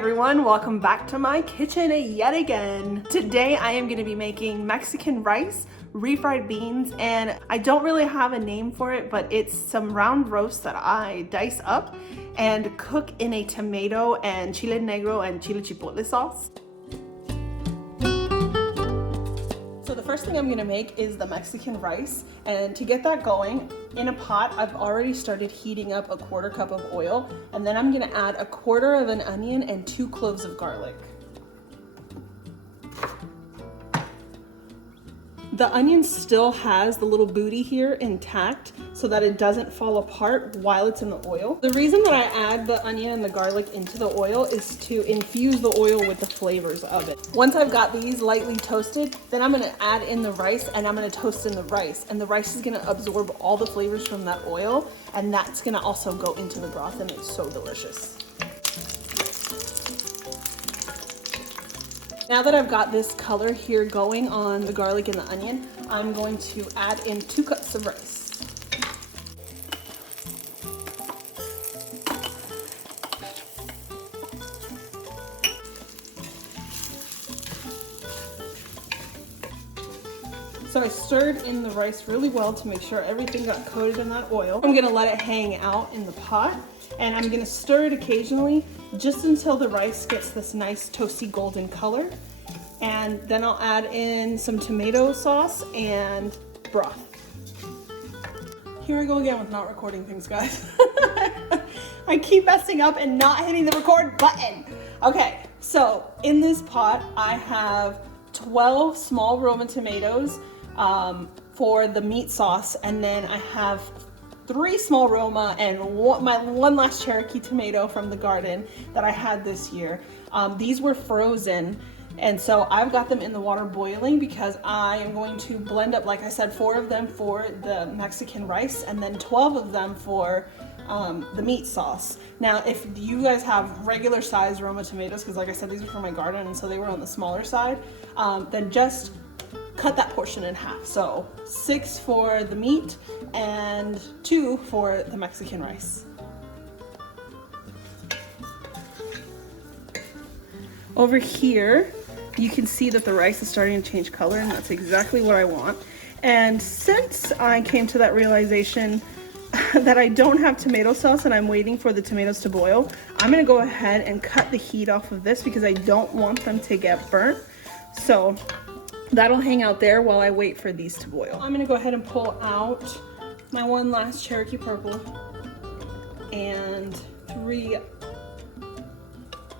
everyone, welcome back to my kitchen yet again. Today I am going to be making Mexican rice, refried beans, and I don't really have a name for it, but it's some round roast that I dice up and cook in a tomato and chile negro and chile chipotle sauce. So the first thing I'm gonna make is the Mexican rice, and to get that going, in a pot I've already started heating up a 1/4 cup of oil, and then I'm gonna add 1/4 of an onion and 2 cloves of garlic. The onion still has the little booty here intact so that it doesn't fall apart while it's in the oil. The reason that I add the onion and the garlic into the oil is to infuse the oil with the flavors of it. Once I've got these lightly toasted, then I'm gonna add in the rice and I'm gonna toast in the rice. And the rice is gonna absorb all the flavors from that oil, and that's gonna also go into the broth, and it's so delicious. Now that I've got this color here going on the garlic and the onion, I'm going to add in 2 cups of rice. So I stirred in the rice really well to make sure everything got coated in that oil. I'm gonna let it hang out in the pot, and I'm gonna stir it occasionally just until the rice gets this nice toasty golden color. And then I'll add in some tomato sauce and broth. Here I go again with not recording things, guys. I keep messing up and not hitting the record button. Okay, so in this pot I have 12 small Roma tomatoes for the meat sauce, and then I have 3 small Roma and my one last Cherokee tomato from the garden that I had this year. These were frozen, and so I've got them in the water boiling because I am going to blend up, like I said, 4 of them for the Mexican rice and then 12 of them for the meat sauce. Now, if you guys have regular size Roma tomatoes, because like I said, these are from my garden and so they were on the smaller side, then just cut that portion in half. So 6 for the meat and 2 for the Mexican rice. Over here, you can see that the rice is starting to change color, and that's exactly what I want. And since I came to that realization that I don't have tomato sauce and I'm waiting for the tomatoes to boil, I'm gonna go ahead and cut the heat off of this because I don't want them to get burnt. So that'll hang out there while I wait for these to boil. I'm gonna go ahead and pull out my one last Cherokee purple and 3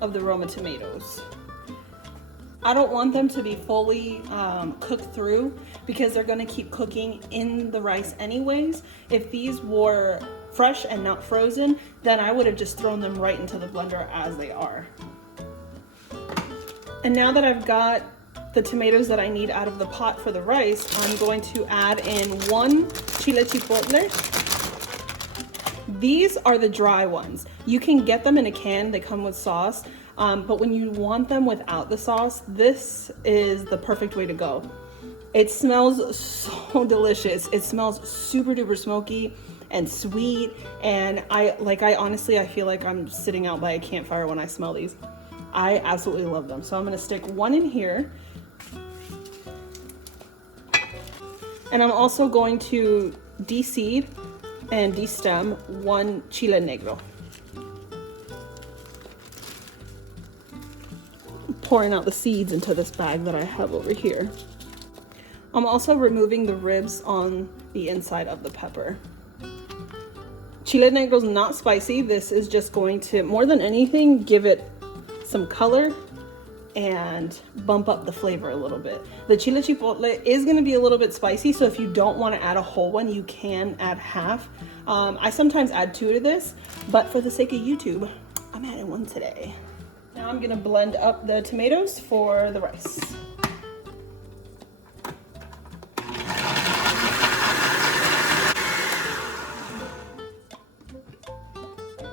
of the Roma tomatoes. I don't want them to be fully cooked through because they're gonna keep cooking in the rice anyways. If these were fresh and not frozen, then I would have just thrown them right into the blender as they are. And now that I've got the tomatoes that I need out of the pot for the rice, I'm going to add in 1 chile chipotle. These are the dry ones. You can get them in a can, they come with sauce. But when you want them without the sauce, this is the perfect way to go. It smells so delicious. It smells super duper smoky and sweet. And I honestly feel like I'm sitting out by a campfire when I smell these. I absolutely love them. So I'm gonna stick 1 in here. And I'm also going to de-seed and de-stem 1 chile negro. Pouring out the seeds into this bag that I have over here. I'm also removing the ribs on the inside of the pepper. Chile negro is not spicy. This is just going to, more than anything, give it some color and bump up the flavor a little bit. The chile chipotle is going to be a little bit spicy, so if you don't want to add a whole one, you can add half. I sometimes add 2 to this, but for the sake of YouTube, I'm adding 1 today. Now I'm gonna blend up the tomatoes for the rice.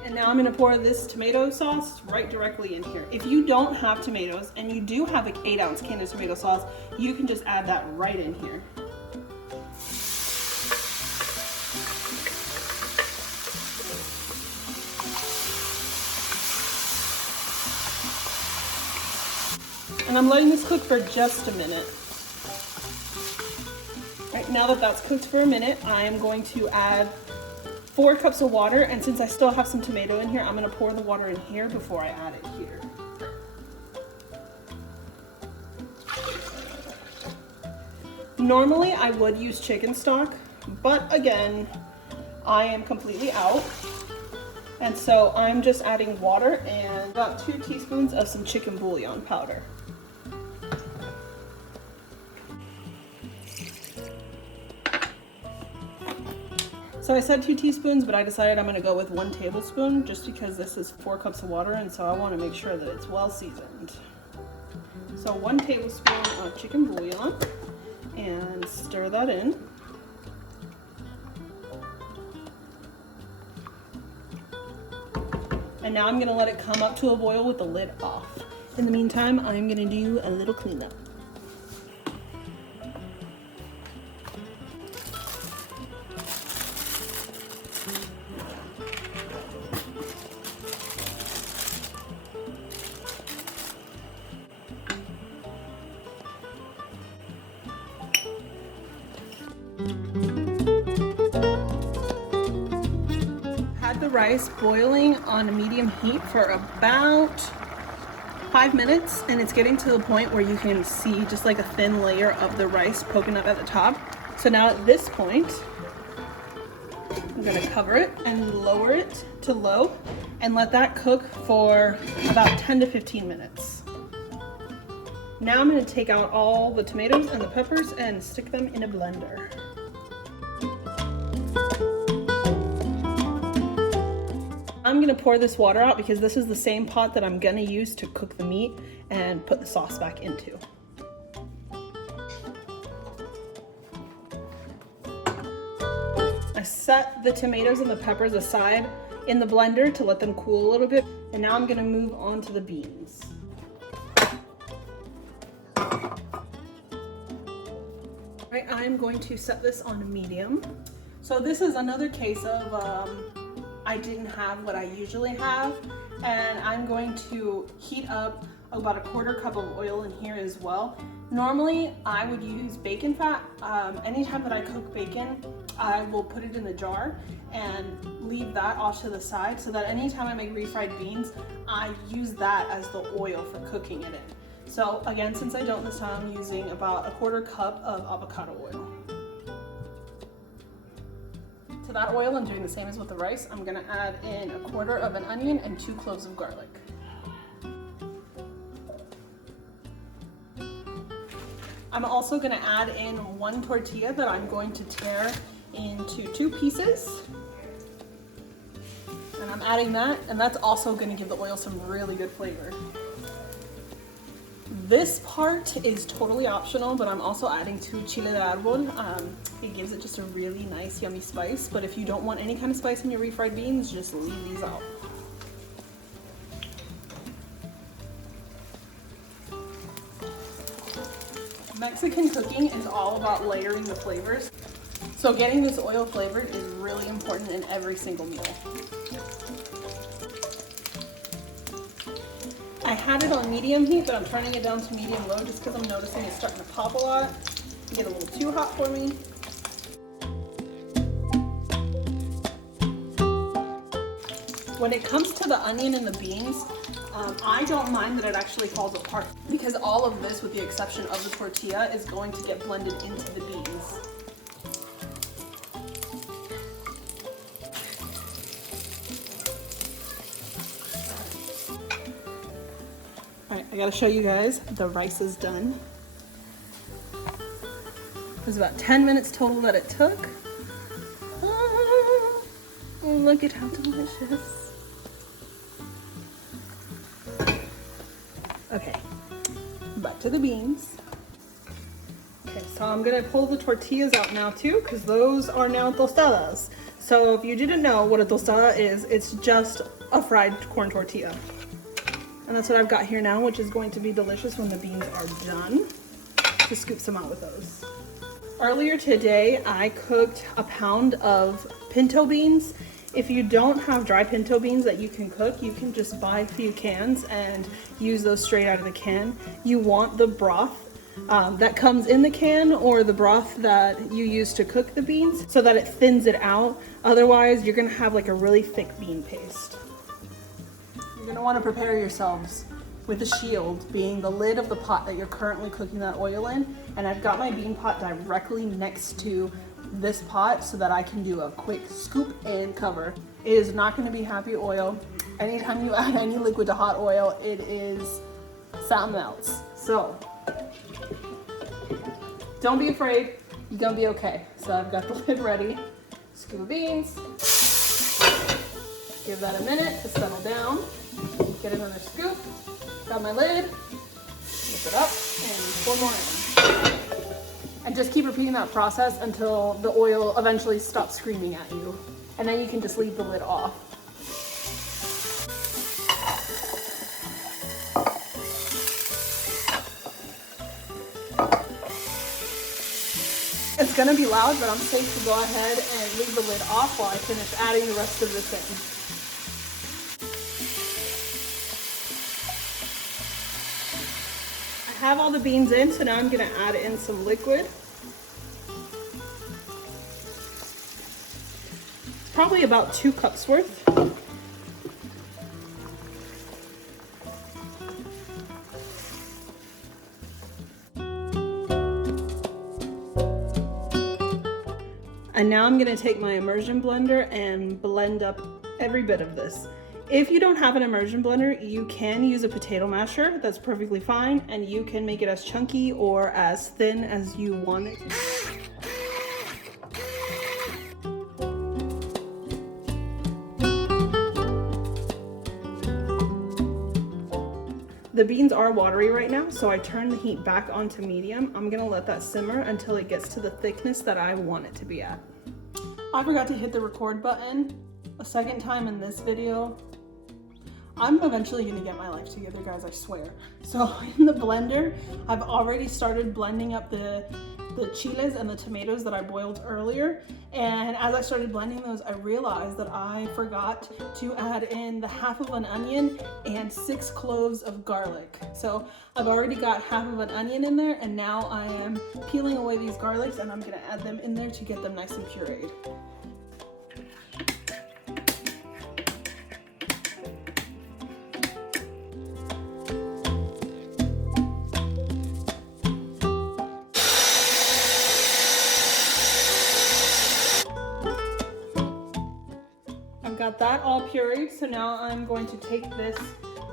And now I'm gonna pour this tomato sauce right directly in here. If you don't have tomatoes and you do have an 8-ounce can of tomato sauce, you can just add that right in here. And I'm letting this cook for just a minute. Right, now that that's cooked for a minute, I am going to add 4 cups of water, and since I still have some tomato in here, I'm gonna pour the water in here before I add it here. Normally I would use chicken stock, but again, I am completely out. And so I'm just adding water and about 2 teaspoons of some chicken bouillon powder. So I said 2 teaspoons, but I decided I'm gonna go with 1 tablespoon just because this is 4 cups of water, and so I wanna make sure that it's well seasoned. So 1 tablespoon of chicken bouillon, and stir that in. And now I'm gonna let it come up to a boil with the lid off. In the meantime, I'm gonna do a little cleanup. Had the rice boiling on a medium heat for about 5 minutes, and it's getting to the point where you can see just like a thin layer of the rice poking up at the top. So now at this point, I'm gonna cover it and lower it to low and let that cook for about 10 to 15 minutes. Now I'm gonna take out all the tomatoes and the peppers and stick them in a blender. I'm gonna pour this water out because this is the same pot that I'm gonna use to cook the meat and put the sauce back into. I set the tomatoes and the peppers aside in the blender to let them cool a little bit, and now I'm gonna move on to the beans. Right, I'm going to set this on medium. So this is another case of I didn't have what I usually have, and I'm going to heat up about a 1/4 cup of oil in here as well. Normally I would use bacon fat. Anytime that I cook bacon, I will put it in a jar and leave that off to the side so that anytime I make refried beans, I use that as the oil for cooking it in. So again, since I don't this time, I'm using about a 1/4 cup of avocado oil. To that oil, I'm doing the same as with the rice. I'm gonna add in a 1/4 of an onion and 2 cloves of garlic. I'm also gonna add in 1 tortilla that I'm going to tear into 2 pieces. And I'm adding that, and that's also gonna give the oil some really good flavor. This part is totally optional, but I'm also adding 2 chile de arbol. It gives it just a really nice, yummy spice, but if you don't want any kind of spice in your refried beans, just leave these out. Mexican cooking is all about layering the flavors. So getting this oil flavored is really important in every single meal. I had it on medium heat, but I'm turning it down to medium low just because I'm noticing it's starting to pop a lot and get a little too hot for me. When it comes to the onion and the beans, I don't mind that it actually falls apart because all of this, with the exception of the tortilla, is going to get blended into the beans. Alright, I gotta show you guys, the rice is done. It was about 10 minutes total that it took. Oh, look at how delicious. Okay, back to the beans. Okay, so I'm gonna pull the tortillas out now too, because those are now tostadas. So if you didn't know what a tostada is, it's just a fried corn tortilla. And that's what I've got here now, which is going to be delicious when the beans are done. Just scoop some out with those. Earlier today, I cooked a pound of pinto beans, If you don't have dry pinto beans that you can cook, you can just buy a few cans and use those straight out of the can. You want the broth that comes in the can, or the broth that you use to cook the beans, so that it thins it out. Otherwise, you're gonna have like a really thick bean paste. You're gonna wanna prepare yourselves with a shield being the lid of the pot that you're currently cooking that oil in. And I've got my bean pot directly next to this pot so that I can do a quick scoop and cover. It is not gonna be happy oil. Anytime you add any liquid to hot oil, it is something else. So, don't be afraid, you're gonna be okay. So I've got the lid ready. Scoop of beans. Give that a minute to settle down. Get another scoop. Got my lid. Lift it up and pour more in. And just keep repeating that process until the oil eventually stops screaming at you. And then you can just leave the lid off. It's gonna be loud, but I'm safe to go ahead and leave the lid off while I finish adding the rest of this in. I have all the beans in, so now I'm gonna add in some liquid. Probably about 2 cups worth. And now I'm gonna take my immersion blender and blend up every bit of this. If you don't have an immersion blender, you can use a potato masher. That's perfectly fine, and you can make it as chunky or as thin as you want it. The beans are watery right now, so I turned the heat back onto medium. I'm gonna let that simmer until it gets to the thickness that I want it to be at. I forgot to hit the record button a second time in this video. I'm eventually gonna get my life together, guys, I swear. So in the blender, I've already started blending up the chiles and the tomatoes that I boiled earlier. And as I started blending those, I realized that I forgot to add in the half of an onion and 6 cloves of garlic. So I've already got half of an onion in there, and now I am peeling away these garlics, and I'm gonna add them in there to get them nice and pureed. Got that all pureed, so now I'm going to take this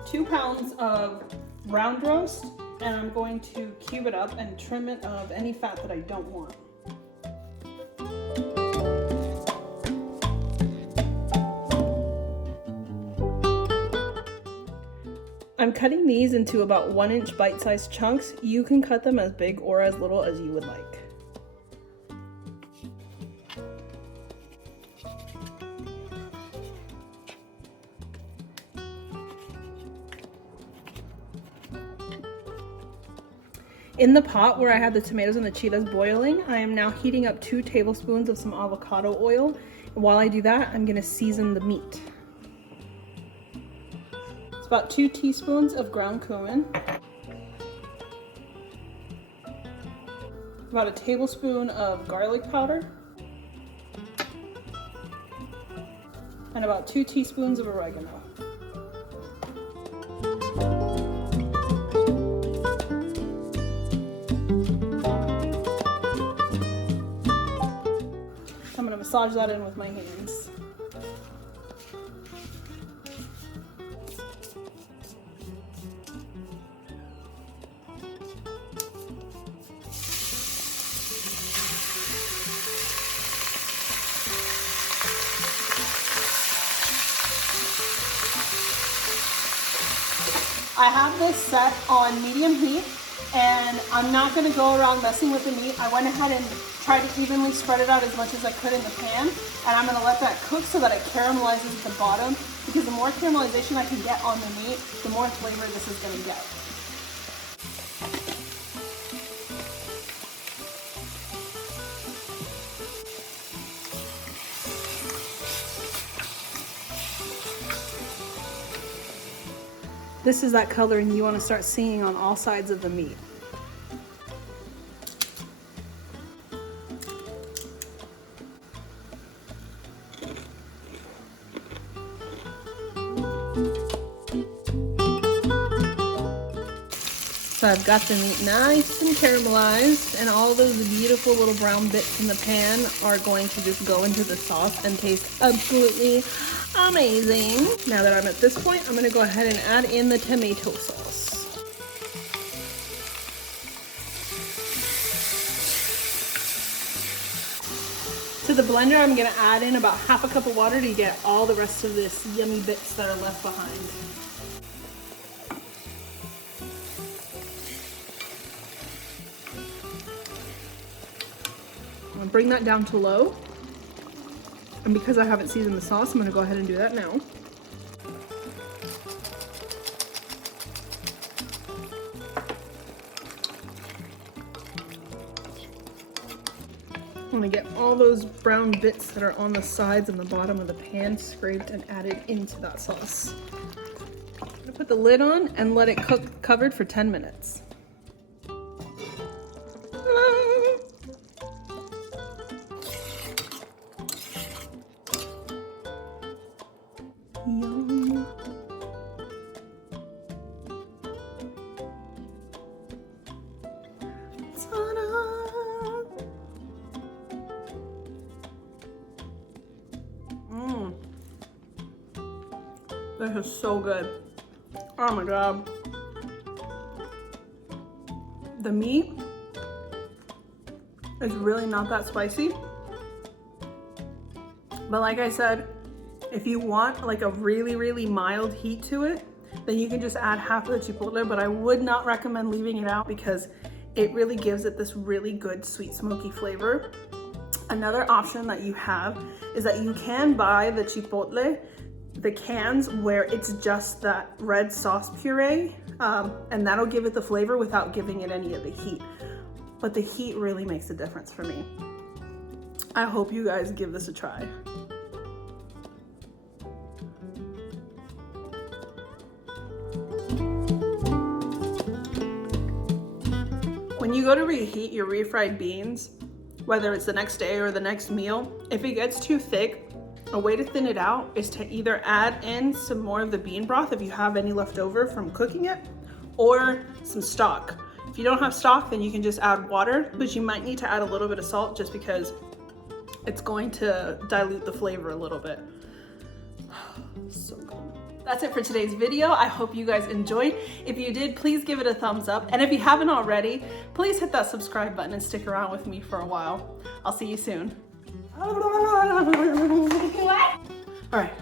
2 pounds of round roast and I'm going to cube it up and trim it of any fat that I don't want. I'm cutting these into about 1-inch bite-sized chunks. You can cut them as big or as little as you would like. In the pot where I had the tomatoes and the chiles boiling, I am now heating up 2 tablespoons of some avocado oil. And while I do that, I'm gonna season the meat. It's about 2 teaspoons of ground cumin, about a tablespoon of garlic powder, and about 2 teaspoons of oregano. I'm gonna massage that in with my hands. I have this set on medium heat, and I'm not gonna go around messing with the meat. I went ahead and tried to evenly spread it out as much as I could in the pan, and I'm gonna let that cook so that it caramelizes at the bottom, because the more caramelization I can get on the meat, the more flavor this is gonna get. This is that coloring you want to start seeing on all sides of the meat. So I've got the meat nice and caramelized, and all those beautiful little brown bits in the pan are going to just go into the sauce and taste absolutely amazing. Now that I'm at this point, I'm gonna go ahead and add in the tomato sauce. To the blender, I'm gonna add in about half a cup of water to get all the rest of this yummy bits that are left behind. I'm gonna bring that down to low. And because I haven't seasoned the sauce, I'm gonna go ahead and do that now. I'm gonna get all those brown bits that are on the sides and the bottom of the pan scraped and added into that sauce. I'm gonna put the lid on and let it cook covered for 10 minutes. Yum. This is so good. Oh my god. The meat is really not that spicy. But like I said, if you want like a really mild heat to it, then you can just add half of the chipotle, but I would not recommend leaving it out because it really gives it this really good sweet smoky flavor. Another option that you have is that you can buy the chipotle, the cans where it's just that red sauce puree, and that'll give it the flavor without giving it any of the heat. But the heat really makes a difference for me. I hope you guys give this a try. When you go to reheat your refried beans, whether it's the next day or the next meal, if it gets too thick, a way to thin it out is to either add in some more of the bean broth if you have any left over from cooking it, or some stock. If you don't have stock, then you can just add water, but you might need to add a little bit of salt just because it's going to dilute the flavor a little bit. So good. That's it for today's video. I hope you guys enjoyed. If you did, please give it a thumbs up. And if you haven't already, please hit that subscribe button and stick around with me for a while. I'll see you soon. All right.